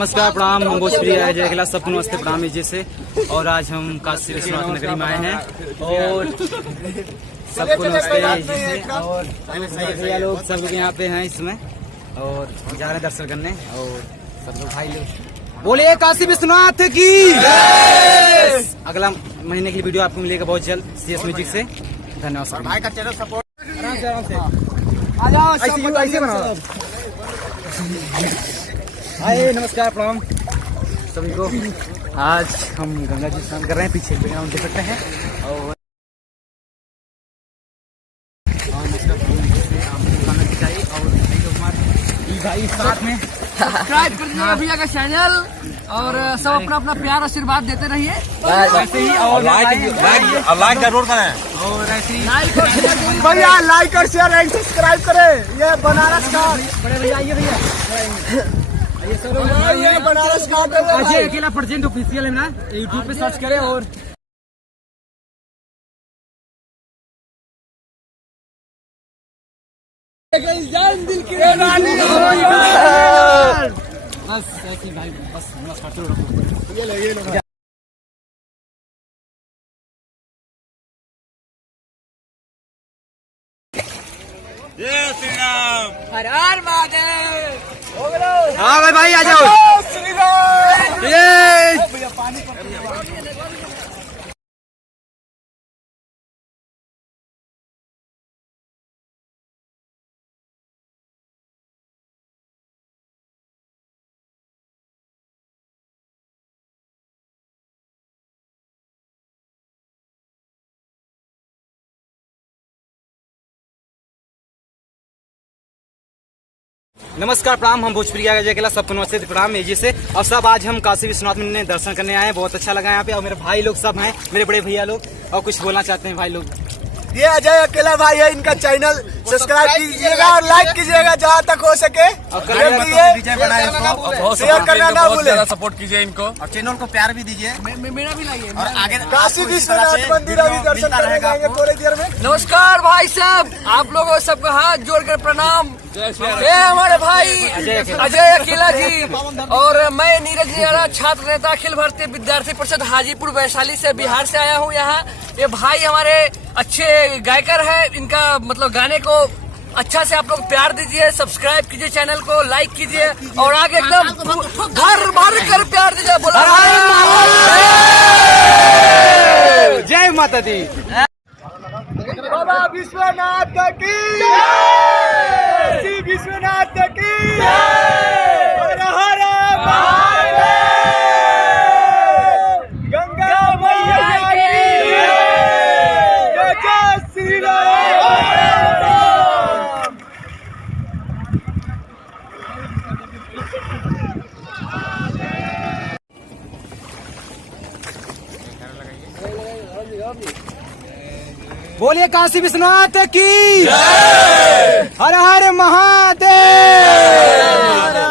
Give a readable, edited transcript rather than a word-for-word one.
नमस्कार प्रणाम, हम भोजपुरी है जय गिला सबको नमस्ते प्रणाम जैसे। और आज हम काशी विश्वनाथ नगरी में आए हैं और सबको नमस्ते जैसे। और भैया लोग सब लोग यहाँ पे हैं इसमें और जा रहे हैं दर्शन करने। और सब लोग भाई लोग बोलिए काशी विश्वनाथ की। अगला महीने की वीडियो आपको मिलेगा बहुत जल्द CS म्यूजिक से। धन्यवाद। भाई का चैनल सपोर्ट आ जाओ, ऐसे बनाओ। हाय नमस्कार प्रणाम सभी को। आज हम गंगा जी स्नान कर रहे हैं, पीछे बैकग्राउंड देख सकते हैं। और भाई साथ में सब्सक्राइब कर दीजिएगा भैया का चैनल और सब अपना अपना प्यार आशीर्वाद देते रहिए। वैसे ही और लाइक जरूर करें। और ऐसे ही भैया लाइक और शेयर एंड सब्सक्राइब करें। ये बनारस का बड़े भैया आइए भैया, ये बनारस का अजय अकेला प्रेजेंट ऑफिशियल है ना, यूट्यूब पे सर्च करें। और जान दिल की बस ऐसे ही भाई, बस नमस्कार चलो रखो। ये लो जय श्री राम। हर हर महादेव। हाँ भाई भाई आ जाओ। श्री राम। ये नमस्कार प्रणाम, हम भोजपुरी जय गिला सबको नमस्ते प्रणाम जी से। और सब आज हम काशी विश्वनाथ में दर्शन करने आए हैं, बहुत अच्छा लगा यहाँ पे। और मेरे भाई लोग सब हैं, मेरे बड़े भैया लोग। और कुछ बोलना चाहते हैं भाई लोग। ये अजय अकेला भाई है, इनका चैनल सब्सक्राइब कीजिएगा और लाइक कीजिएगा जहाँ तक हो सके। शेयर करना ना भूले, सपोर्ट कीजिए इनको और चैनल को प्यार भी दीजिए। मेरा भी लाइए। और आगे काशी विश्वनाथ मंदिर अभी दर्शन करने जाएंगे थोड़ी देर में। नमस्कार भाई साहब, आप लोगों सबका हाथ जोड़कर प्रणाम। ये हमारे भाई अजय अकेला जी और मैं नीरज निराला, छात्र नेता अखिल भारतीय विद्यार्थी परिषद हाजीपुर वैशाली से बिहार से आया हूँ यहाँ। ये भाई हमारे अच्छे गायकर है, इनका मतलब गाने को अच्छा से आप लोग प्यार दीजिए, सब्सक्राइब कीजिए, चैनल को लाइक कीजिए और आगे एकदम घर भर कर प्यार दीजिए। बोला जय माता दी। बाबा विश्वनाथ की काशी विश्वनाथ की हर हर महादेव। गंगा मैया की जय श्री राम। बोलिए काशी विश्वनाथ की। हर हर महादेव।